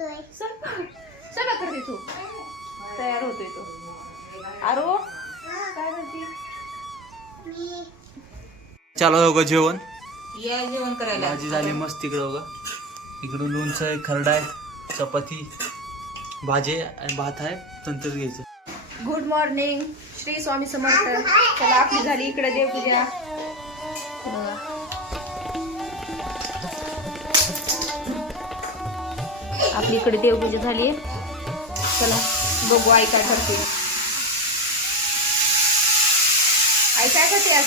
सगळं करते तू. तयार होतोय तो. आरो काय करते? चला दोघं जेवण. या जेवण करायला. भाजी झाली मस्त इकडं बघा. इकडून लोणचं आहे, खरडा आहे, चपाती, भाजी आणि भात आहे. नंतर घ्यायचं. Good morning, Shri Swami Samarth. चला आपली झाली इकडे देवपूजा. आपली इकडे देवपूजा झाली. चला बघू आई काय करते. आई काय करते आज?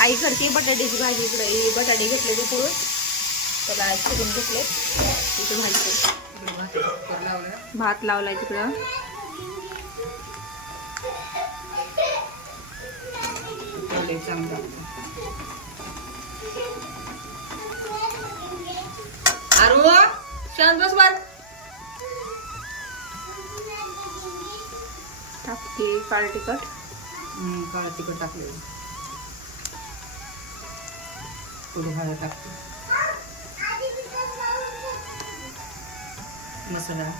आई करते बटाट्याची भाजी. इकडे हे बटाटे घेतले ते पुरून त्याला चिरून घेतले. इथे भाजी भात लावलाय तिकडं. अरे शांत बस बाळ. टाकते काळं तिखट. काळं तिखट टाकले. थोडी हळद टाकते. मसाला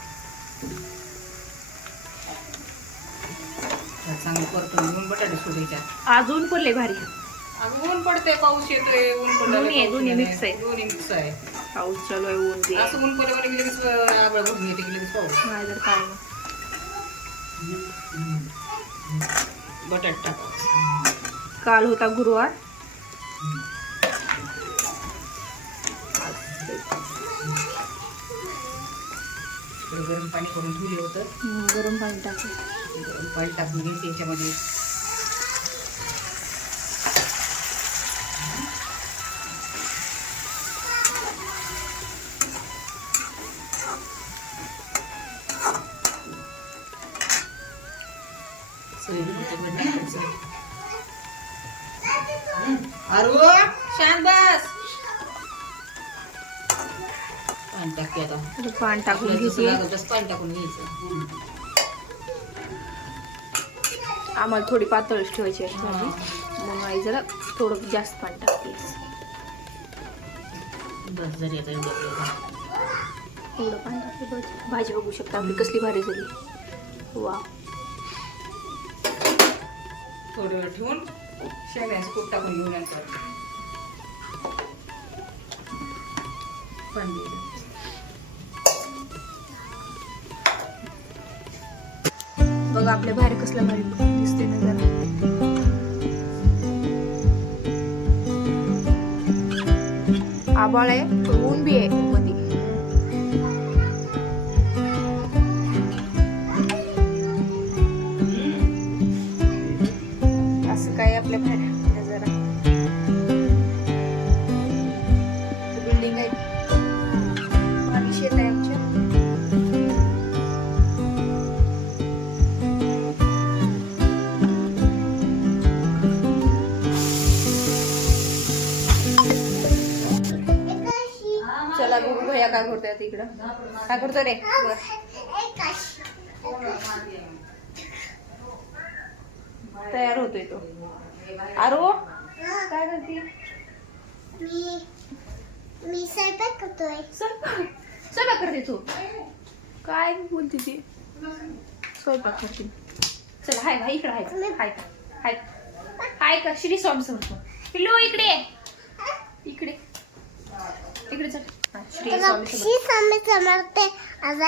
चांगलं परतून घेऊन बटाटे सोडायच्या. अजून पडले भारी. अगं ऊन पडते, पाऊस येतोय. ऊन पडलं दोन्ही मिक्स आहे. दोन्ही मिक्स आहे. पाऊस चालू आहे. ऊन बी आहे. असं ऊन पडलं की लगेच आभाळ भरून येते की लगेच पाऊस. नाही तर काय मग. बटाटे टाकायचे. काल होता गुरुवार. गरम पाणी करून ठेवले होतं. गरम पाणी टाकलं. गरम पाणी टाकून घ्यायचे याच्यामध्ये. अरे शांत बस. पाणी टाकते आता. पाणी टाकून जसं घेते. लागेल तसं पाणी टाकून घ्यायचं. आम्हाला थोडी पातळच ठेवायची आहे भाजी. म्हणून आई जरा थोडं जास्त पाणी टाकते. बस जरी आता एवढं एवढं पाणी टाकते. भाजी बघू शकता आपली कसली भारी झाली. वा. थोडं वेळ ठेवून शेंगदाण्याचं कूट टाकून घेऊन नंतर पाणी द्यायचं. बघा आपल्या बाहेर कसलं भारी दिसते ना जरा. आभाळ आहे, ऊन बी आहे मध्ये. असं काय आपल्या बाहेर जरा बिल्डिंग आहे. आणि शेत आहे आमच्या. चला बघू भैया काय करतोय आता इकडं. काय करतोय रे? तयार होतोय तो. आरो काय करते? मी स्वयंपाक करतोय. स्वयंपाक करते तू. काय बोलते ती? स्वयंपाक करते. चला हाय भाई इकडे. हाय हाय हाय हाय का श्री स्वामी समर्थ. पिल्लू इकडे इकडे इकडे चल. श्री स्वामी समर्थ. आज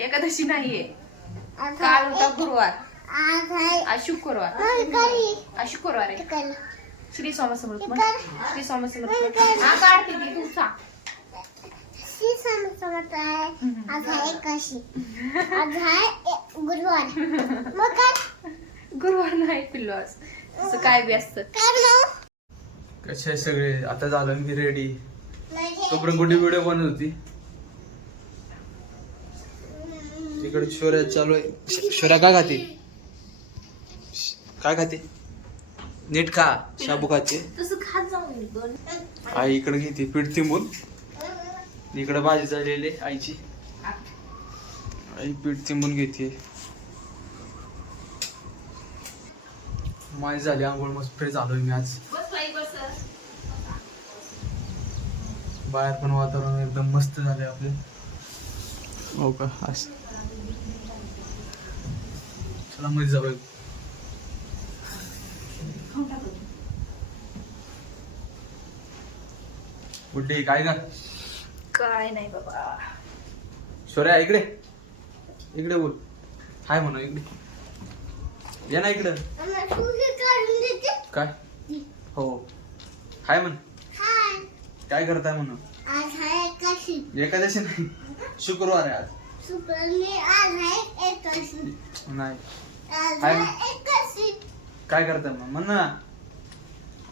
एकादशी नाहीये. काल होता गुरुवार. आज शुक्रवार. आज शुक्रवार आहे. श्री स्वामी समर्थ म्हण. श्री स्वामी समर्थ. हा काढते ती तू सांग. श्री स्वामी समर्थ आहे. आज आहे एकादशी. आज आहे गुरुवार. मग काय? गुरुवार नाही पिल्लू आज. असं काय बी असतं. कसे आहे सगळे? आता झालं मी रेडी. तोपर्यंत कुठे व्हिडिओ बनवत होती. तिकडे शोर्या चालू आहे. शोर्या काय खाते? काय खाते? नीट खा. शाबू खाते. तसं खात जाऊ. आई इकडे घेते पीठ तिंबून. इकडे भाजी झालेली आईची. आई पीठ तिंबून घेते. माझी झाली आंघोळ. मस्त फ्रेश झालोय मी आज. बाहेर पण वातावरण एकदम मस्त झाले आपले. हो का असं चला मध्ये जाऊया. गुड्डी काय का काय नाही बाबा. शौर्या इकडे इकडे बोल. हाय म्हणा इकडे या ना इकडं. काय हो हाय म्हण. काय करताय म्हणून. आज आहे एकादशी. एकादशी नाही शुक्रवार आहे आज. शुक्रवारी आज आहे एकादशी. नाही आज आहे आहे एकादशी. काय करताय मग म्हण ना.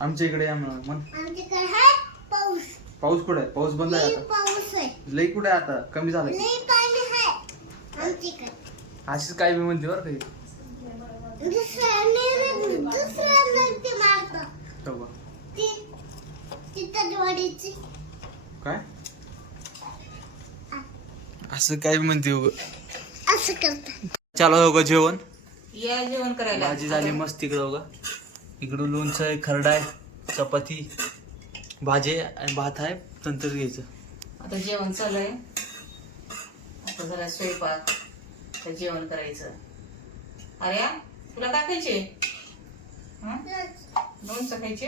आमच्या इकडे या म्हणून म्हण. आमच्याकडे आहे पाऊस. पाऊस कुठे आहे. पाऊस बंद आहे लई आता. पाऊस आहे. लई कुठे आहे आता कमी झालं. लई पाणी आहे आमच्याकडे. अशीच काय बी म्हणते बरं काही. दुसरा नदी मारतो. हो का? तिथं वाडीची. काय असं काय बी म्हणते उग. असं करतात. चालू हो का जेवण. या जेवण करायला. भाजी झाली मस्त इकडं बघा. इकडं लोणचं आहे खरडा आहे चपाती भाजी आणि भात आहे नंतर घ्यायचं. आता जेवण चालू आहे. आता झाला स्वयंपाक. आता जेवण करायचं. अरे तुला काय खायचे. लोणचं खायचे.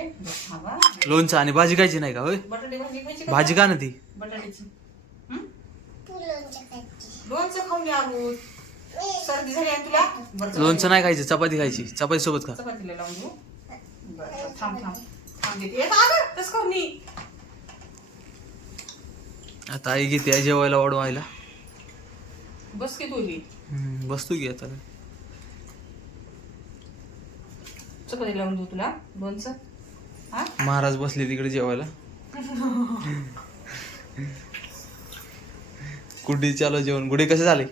हा बा. लोणचं आणि भाजी खायची नाही का होय. बटाटे भाजी खायची का? भाजी का ना ती. बटाट्याची. लोणचं खायची. लोणचं खाऊन या रोज. सर्दी झाली आहे तुला. बरं चला. लोणचं नाही खायचं चपाती खायची. चपाती सोबत खा. चपातीला लावून घेऊ. बरं थांब थांब थांब देते. येत अगं तस करून मी. आता आई घेते जेवायला वाढवायला. बस की तुझी. बसतो की आता. चपाती लावून देऊ तुला लोणचं. हा महाराज बसले तिकडे जेवायला. गुडी चालू जेवण. गुडी कसे झाले.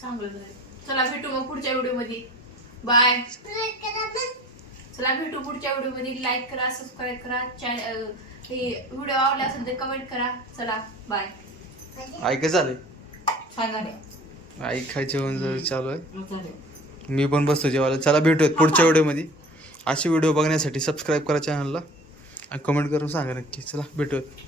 चांगलं झालं. चला भेटू मग पुढच्या व्हिडिओ मध्ये. बाय. चला भेटू पुढच्या व्हिडिओ मध्ये. लाईक करा सबस्क्राईब करा. चॅनल हे व्हिडिओ आवडला असेल तर कमेंट करा. चला बाय. आई कसं झाले. छान झाले. आई खाय जेवण चालू आहे. झाले. मी पण बसतो जेवायला. चला भेटूयात पुढच्या व्हिडिओमध्ये. असे व्हिडिओ बघण्यासाठी सबस्क्राईब करा चॅनलला आणि कमेंट करून सांगा नक्की. चला भेटूयात.